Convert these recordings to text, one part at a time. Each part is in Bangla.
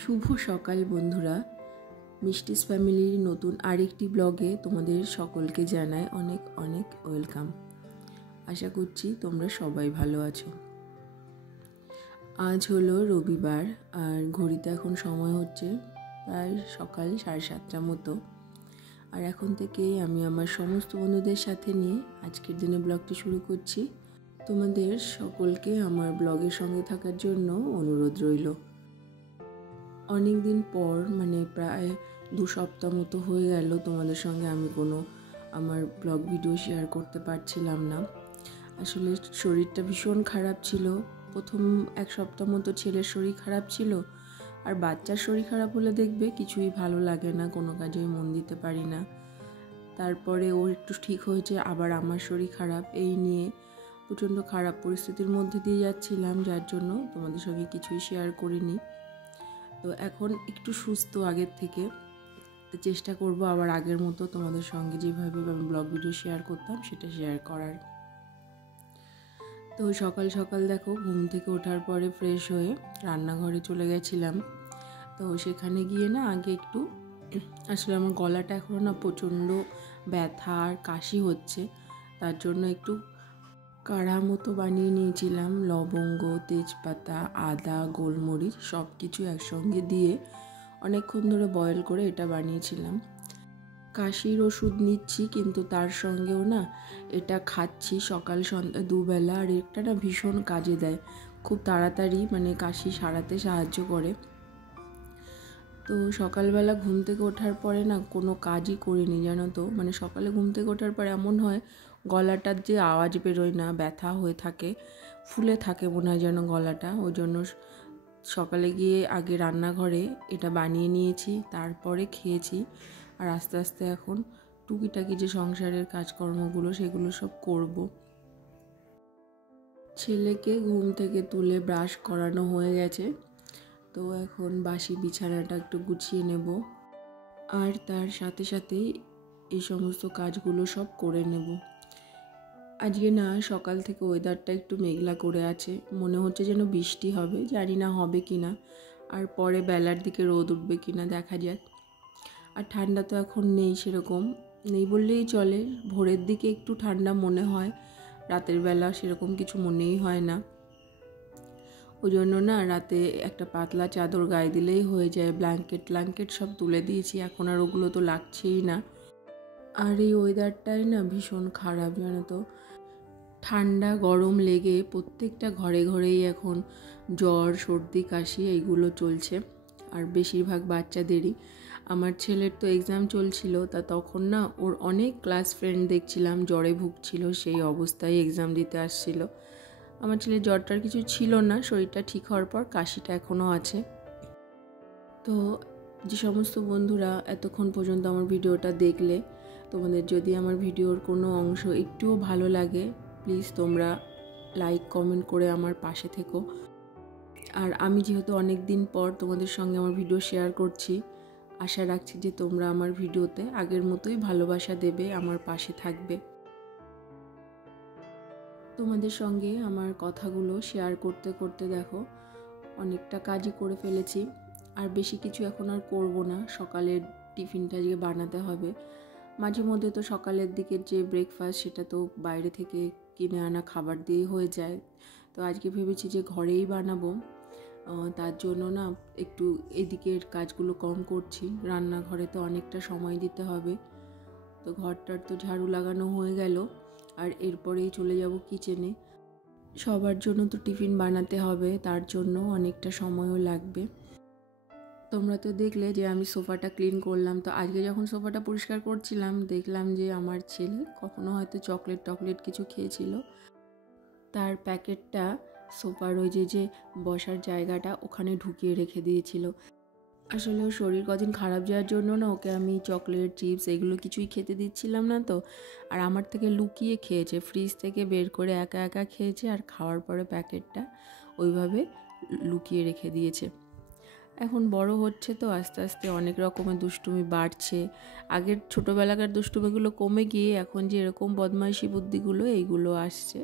শুভ সকাল বন্ধুরা, মিষ্টিস ফ্যামিলির নতুন আরেকটি ব্লগে তোমাদের সকলকে জানাই অনেক অনেক ওয়েলকাম। আশা করছি তোমরা সবাই ভালো আছো। আজ হলো রবিবার আর ঘড়িতে এখন সময় হচ্ছে প্রায় সকাল 7:30 মতো। আর এখন থেকেই আমি আমার সমস্ত বন্ধুদের সাথে নিয়ে আজকের দিনে ব্লগটি শুরু করছি। তোমাদের সকলকে আমার ব্লগের সঙ্গে থাকার জন্য অনুরোধ রইল। অনেক দিন পর প্রায় 2 সপ্তাহ মতো হয়ে গেল তোমাদের সঙ্গে আমি কোনো আমার ব্লগ ভিডিও শেয়ার করতে পারছিলাম না। আসলে শরীরটা ভীষণ খারাপ ছিল। প্রথম 1 সপ্তাহ মতো ছেলের শরীর খারাপ ছিল, আর বাচ্চার শরীর খারাপ হলে দেখবে কিছুই ভালো লাগে না, কোনো কাজে মন দিতে পারি না। তারপরে ও একটু ঠিক হয়েছে, আবার আমার শরীর খারাপ, এই নিয়ে প্রচণ্ড খারাপ পরিস্থিতির মধ্যে দিয়ে যাচ্ছিলাম, যার জন্য তোমাদের সঙ্গে কিছুই শেয়ার করিনি। তো এখন একটু সুস্থ আগের থেকে, তো চেষ্টা করব আবার আগের মতো তোমাদের সঙ্গে যেভাবে আমি ব্লগ ভিডিও শেয়ার করতাম সেটা শেয়ার করার। তো সকাল সকাল দেখো, ঘুম থেকে ওঠার পরে ফ্রেশ হয়ে রান্নাঘরে চলে গেছিলাম। তো সেখানে গিয়ে আগে একটু আসলে আমার গলাটা এখনও প্রচণ্ড ব্যথা আর কাশি হচ্ছে, তার জন্য একটু কাঢ়া মতো বানিয়ে নিয়েছিলাম। লবঙ্গ, তেজপাতা, আদা, গোলমরিচ সব কিছু একসঙ্গে দিয়ে অনেকক্ষণ ধরে বয়েল করে এটা বানিয়েছিলাম। কাশির ওষুধ নিচ্ছি, কিন্তু তার সঙ্গেও এটা খাচ্ছি সকাল সন্ধ্যা দুবেলা, আর এটা ভীষণ কাজে দেয়, খুব তাড়াতাড়ি কাশি সারাতে সাহায্য করে। তো সকালবেলা ঘুম থেকে ওঠার পরে কোনো কাজই করিনি জানো তো। সকালে ঘুম থেকে ওঠার পর এমন হয় গলাটার যে আওয়াজ বেরোয় না, ব্যথা হয়ে থাকে, ফুলে থাকে মনে হয় যেন গলাটা। ওই জন্য সকালে গিয়ে আগে রান্নাঘরে এটা বানিয়ে নিয়েছি, তারপরে খেয়েছি। আর আস্তে আস্তে এখন টুকিটাকি যে সংসারের কাজকর্মগুলো সেগুলো সব করব। ছেলেকে ঘুম থেকে তুলে ব্রাশ করানো হয়ে গেছে, তো এখন বাসি বিছানাটা একটু গুছিয়ে নেব, আর তার সাথে সাথেই এই সমস্ত কাজগুলো সব করে নেব। আজকে সকাল থেকে ওয়েদারটা একটু মেঘলা করে আছে, মনে হচ্ছে যেন বৃষ্টি হবে, জানি না হবে কি না, আর পরে বেলার দিকে রোদ উঠবে কি না দেখা যাক। আর ঠান্ডা তো এখন নেই, সেরকম নেই বললেই চলে। ভোরের দিকে একটু ঠান্ডা মনে হয়, রাতের বেলা সেরকম কিছু মনেই হয় না। ওই জন্য রাতে একটা পাতলা চাদর গায়ে দিলেই হয়ে যায়। ব্ল্যাঙ্কেট সব তুলে দিয়েছি, এখন আর ওগুলো তো লাগছেই না। আর এই ওয়েদারটাই ভীষণ খারাপ জানো তো, ঠান্ডা গরম লেগে প্রত্যেকটা ঘরে ঘরেই এখন জ্বর, সর্দি, কাশি এইগুলো চলছে, আর বেশিরভাগ বাচ্চাদেরই। আমার ছেলের তো এক্সাম চলছিল, তা তখন ওর অনেক ক্লাস ফ্রেন্ড দেখছিলাম জ্বরে ভুগছিল, সেই অবস্থায় এক্সাম দিতে আসছিল। আমার ছেলের জ্বরটার কিছু ছিল না, শরীরটা ঠিক হওয়ার পর কাশিটা এখনও আছে। তো যে সমস্ত বন্ধুরা এতক্ষণ পর্যন্ত আমার ভিডিওটা দেখলে, তোমাদের যদি আমার ভিডিওর কোনো অংশ একটুও ভালো লাগে, প্লিজ তোমরা লাইক কমেন্ট করে আমার পাশে থেকো। আর আমি যেহেতু অনেক দিন পর তোমাদের সঙ্গে আমার ভিডিও শেয়ার করছি, আশা রাখছি যে তোমরা আমার ভিডিওতে আগের মতোই ভালোবাসা দেবে, আমার পাশে থাকবে। তোমাদের সঙ্গে আমার কথাগুলো শেয়ার করতে করতে দেখো অনেকটা কাজই করে ফেলেছি, আর বেশি কিছু এখন আর করব না। সকালের টিফিনটা যে বানাতে হবে, মাঝে মধ্যে তো সকালের দিকের যে ব্রেকফাস্ট সেটা তো বাইরে থেকে কিনে আনা খাবার দিয়েই হয়ে যায়। তো আজকে ভেবেছি যে ঘরেই বানাবো, তার জন্য একটু এদিকের কাজগুলো কম করছি। রান্নাঘরে তো অনেকটা সময় দিতে হবে, তো ঘরটার তো ঝাড়ু লাগানো হয়ে গেল, আর এরপরেই চলে যাব কিচেনে। সবার জন্য তো টিফিন বানাতে হবে, তার জন্য অনেকটা সময়ও লাগবে। তোমরা তো দেখলে যে আমি সোফাটা ক্লিন করলাম। তো আজকে যখন সোফাটা পরিষ্কার করছিলাম, দেখলাম যে আমার ছেলে কখনো হয়তো চকলেট কিছু খেয়েছিল, তার প্যাকেটটা সোফার ওই যে বসার জায়গাটা ওখানে ঢুকিয়ে রেখে দিয়েছিল। আসলে ওর শরীর কদিন খারাপ যাওয়ার জন্য ওকে আমি চকলেট, চিপস এগুলো কিছুই খেতে দিচ্ছিলাম না তো, আর আমার থেকে লুকিয়ে খেয়েছে, ফ্রিজ থেকে বের করে একা একা খেয়েছে, আর খাওয়ার পরে প্যাকেটটা ওইভাবে লুকিয়ে রেখে দিয়েছে। এখন বড় হচ্ছে তো আস্তে আস্তে অনেক রকমের দুষ্টুমি বাড়ছে। আগের ছোটোবেলাকার দুষ্টুমিগুলো কমে গিয়ে এখন যে এরকম বদমাইশি বুদ্ধিগুলো এইগুলো আসছে।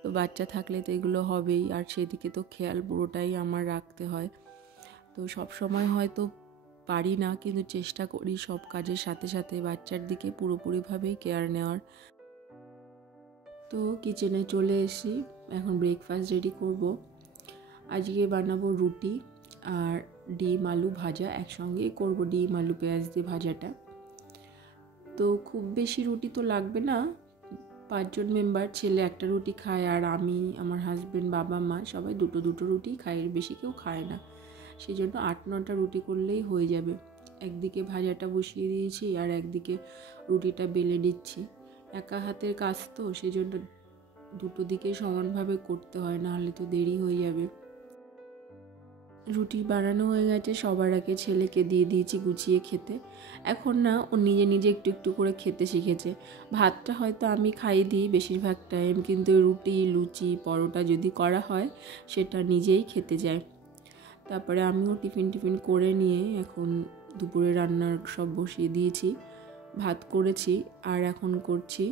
তো বাচ্চা থাকলে তো এগুলো হবেই, আর সেদিকে তো খেয়াল পুরোটাই আমার রাখতে হয়। তো সব সময় হয়তো পারি না, কিন্তু চেষ্টা করি সব কাজের সাথে সাথে বাচ্চার দিকে পুরোপুরিভাবেই কেয়ার নেওয়ার। তো কিচেনে চলে এসেছি, এখন ব্রেকফাস্ট রেডি করব। আজকে বানাবো রুটি আর ডিম আলু ভাজা, একসঙ্গেই করব ডিম আলু পেঁয়াজ দিয়ে ভাজাটা। তো খুব বেশি রুটি তো লাগবে না, 5 জন মেম্বার, ছেলে একটা রুটি খায় আর আমি, আমার হাজব্যান্ড, বাবা মা সবাই দুটো দুটো রুটি খাই, এর বেশি কেউ খায় না। সেই জন্য 8-9টা রুটি করলেই হয়ে যাবে। একদিকে ভাজাটা বসিয়ে দিয়েছি আর একদিকে রুটিটা বেলে দিচ্ছি। একা হাতের কাজ তো, সেই জন্য দুটো দিকে সমানভাবে করতে হয়, নাহলে তো দেরি হয়ে যাবে। রুটি বানানো হয়ে গেছে, সবার আগে ছেলেকে দিয়ে দিয়েছি গুছিয়ে খেতে। এখন না ও নিজে নিজে একটু একটু করে খেতে শিখেছে। ভাতটা হয়তো আমি খাইয়ে দিই বেশিরভাগ টাইম, কিন্তু রুটি, লুচি, পরোটা যদি করা হয় সেটা নিজেই খেতে যায়। তারপরে আমিও টিফিন করে নিয়ে এখন দুপুরে রান্নার সব বসিয়ে দিয়েছি। ভাত করেছি আর এখন করছি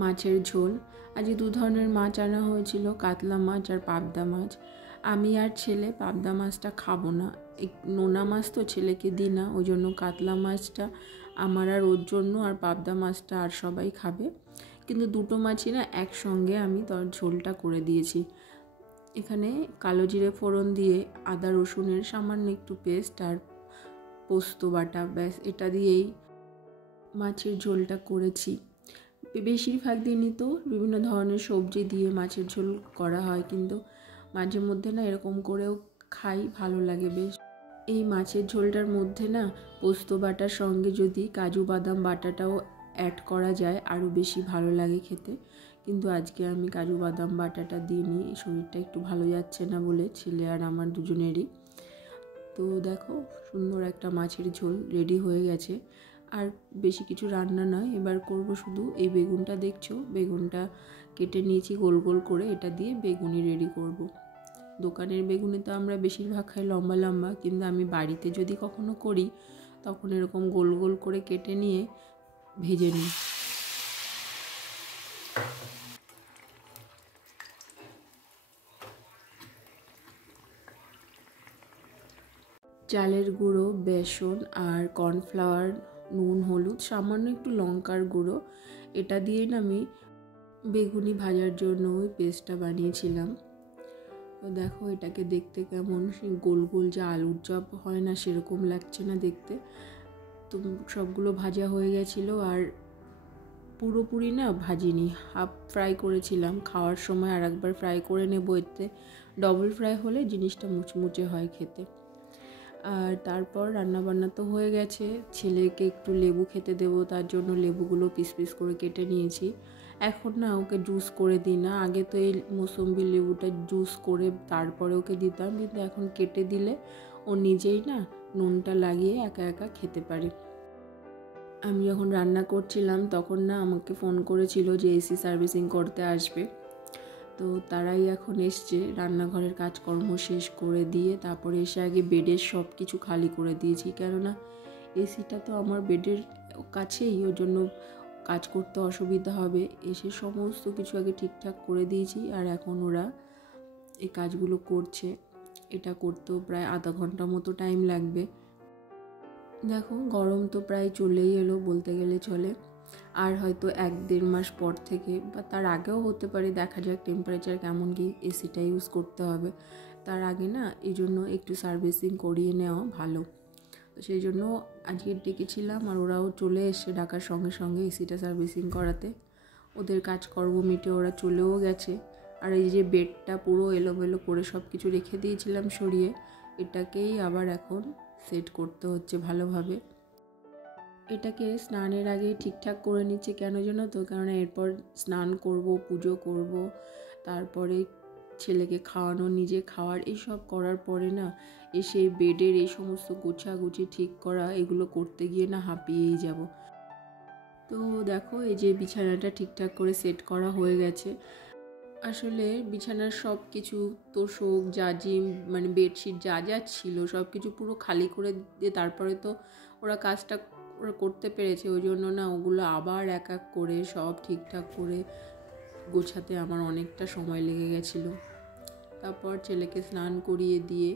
মাছের ঝোল। আজকে 2 ধরনের মাছ আনা হয়েছিল, কাতলা মাছ আর পাবদা মাছ। আমি আর ছেলে পাবদা মাছটা খাবো না, নোনা মাছ তো ছেলেকে দিই না, ওই জন্য কাতলা মাছটা আমার আর ওর জন্য, আর পাবদা মাছটা আর সবাই খাবে। কিন্তু দুটো মাছই না একসঙ্গে আমি তার ঝোলটা করে দিয়েছি। এখানে কালো জিরে ফোড়ন দিয়ে আদা রসুনের সামান্য একটু পেস্ট আর পোস্ত বাটা, ব্যাস এটা দিয়েই মাছের ঝোলটা করেছি। বেশিরভাগ দিনই তো বিভিন্ন ধরনের সবজি দিয়ে মাছের ঝোল করা হয়, কিন্তু মাঝে মধ্যে না এরকম করেও খাই, ভালো লাগে বেশ। এই মাছের ঝোলটার মধ্যে না পোস্ত বাটার সঙ্গে যদি কাজু বাদাম বাটাটাও অ্যাড করা যায় আরও বেশি ভালো লাগে খেতে। কিন্তু আজকে আমি কাজু বাদাম বাটাটা দিইনি, শরীরটা একটু ভালো যাচ্ছে না বলে, ছেলে আর আমার দুজনেরই। তো দেখো সুন্দর একটা মাছের ঝোল রেডি হয়ে গেছে। আর বেশি কিছু রান্না নয়, এবার করব শুধু এই বেগুনটা দেখছো, বেগুনটা কেটে নিয়েছি গোল গোল করে, এটা দিয়ে বেগুনি রেডি করব। দোকানের বেগুনি তো আমরা বেশিরভাগ খাই লম্বা লম্বা, কিন্তু আমি বাড়িতে যদি কখনো করি তখন এরকম গোল গোল করে কেটে নিয়ে ভেজে নিই। চালের গুঁড়ো, বেসন আর কর্নফ্লাওয়ার, নুন, হলুদ, সামান্য একটু লঙ্কার গুঁড়ো, এটা দিয়েই না আমি বেগুনি ভাজার জন্য ওই পেস্টটা বানিয়েছিলাম। তো দেখো এটাকে দেখতে কেমন গোল গোল, যে আলুর চপ হয় না সেরকম লাগছে না দেখতে। তো সবগুলো ভাজা হয়ে গেছিলো, আর পুরোপুরি না ভাজিনি, হাফ ফ্রাই করেছিলাম। খাওয়ার সময় আর একবার ফ্রাই করে নেব, এতে ডবল ফ্রাই হলে জিনিসটা মুচমুচে হয় খেতে। আর তারপর রান্নাবান্না তো হয়ে গেছে, ছেলেকে একটু লেবু খেতে দেবো, তার জন্য লেবুগুলো পিস পিস করে কেটে নিয়েছি। এখন না ওকে জুস করে দিই না, আগে তো এই মৌসুম্বি লেবুটা জুস করে তারপরে ওকে দিতাম, কিন্তু এখন কেটে দিলে ও নিজেই না নুনটা লাগিয়ে একা একা খেতে পারে। আমি যখন রান্না করছিলাম তখন না আমাকে ফোন করেছিল যে এসি সার্ভিসিং করতে আসবে। তো তারাই এখন এসছে, রান্নাঘরের কাজকর্ম শেষ করে দিয়ে তারপরে এসে আগে বেডের সব কিছু খালি করে দিয়েছি, কেননা এসিটা তো আমার বেডের কাছেই, ওর জন্য কাজ করতে অসুবিধা হবে। এসে সমস্ত কিছু আগে ঠিকঠাক করে দিয়েছি, আর এখন ওরা এই কাজগুলো করছে। এটা করতেও প্রায় আধা ঘন্টা মতো টাইম লাগবে। দেখো গরম তো প্রায় চলেই এলো বলতে গেলে চলে, আর হয়তো 1-1.5 মাস পর থেকে বা তার আগেও হতে পারে, দেখা যাক টেম্পারেচার কেমন কি, এসিটা ইউজ করতে হবে। তার আগে না এই জন্য একটু সার্ভিসিং করিয়ে নেওয়া ভালো। তো সেই জন্য আজকে ডেকেছিলাম, আর ওরাও চলে এসে ডাকার সঙ্গে সঙ্গে এসিটা সার্ভিসিং করাতে। ওদের কাজকর্ম মিটে ওরা চলেও গেছে। আর এই যে বেডটা পুরো এলোমেলো করে সব কিছু রেখে দিয়েছিলাম সরিয়ে, এটাকেই আবার এখন সেট করতে হচ্ছে ভালোভাবে। এটাকে স্নানের আগে ঠিকঠাক করে নিচ্ছি, কেন জানো তো, কেননা এরপর স্নান করব, পুজো করব, তারপরে ছেলেকে খাওয়ানো, নিজে খাওয়ার, এইসব করার পরে না এসে বেডের এই সমস্ত গোছাগুছি ঠিক করা, এগুলো করতে গিয়ে না হাঁপিয়েই যাব। তো দেখো এই যে বিছানাটা ঠিকঠাক করে সেট করা হয়ে গেছে। আসলে বিছানার সব কিছু তোষক জাজিম, মানে বেডশিট যা যা ছিল সব কিছু পুরো খালি করে দিয়ে তারপরে তো ওরা কাজটা ওরা করতে পেরেছে, ওই জন্য না ওগুলো আবার এক এক করে সব ঠিকঠাক করে গোছাতে আমার অনেকটা সময় লেগে গেছিলো। তারপর ছেলেকে স্নান করিয়ে দিয়ে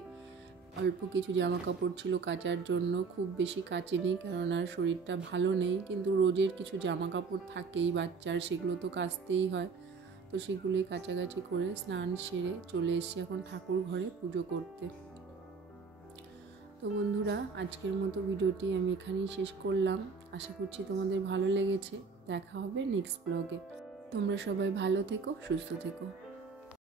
অল্প কিছু জামা কাপড় ছিল কাচার জন্য, খুব বেশি কাচেনি কারণ আর শরীরটা ভালো নেই, কিন্তু রোজের কিছু জামা কাপড় থাকেই বাচ্চার, সেগুলো তো কাচতেই হয়। তো সেগুলোই কাচাকাচি করে স্নান সেরে চলে এসেছি এখন ঠাকুর ঘরে পুজো করতে। তো বন্ধুরা, আজকের মতো ভিডিওটি আমি এখানেই শেষ করলাম। আশা করছি তোমাদের ভালো লেগেছে। দেখা হবে নেক্সট ব্লগে। তোমরা সবাই ভালো থেকো, সুস্থ থেকো।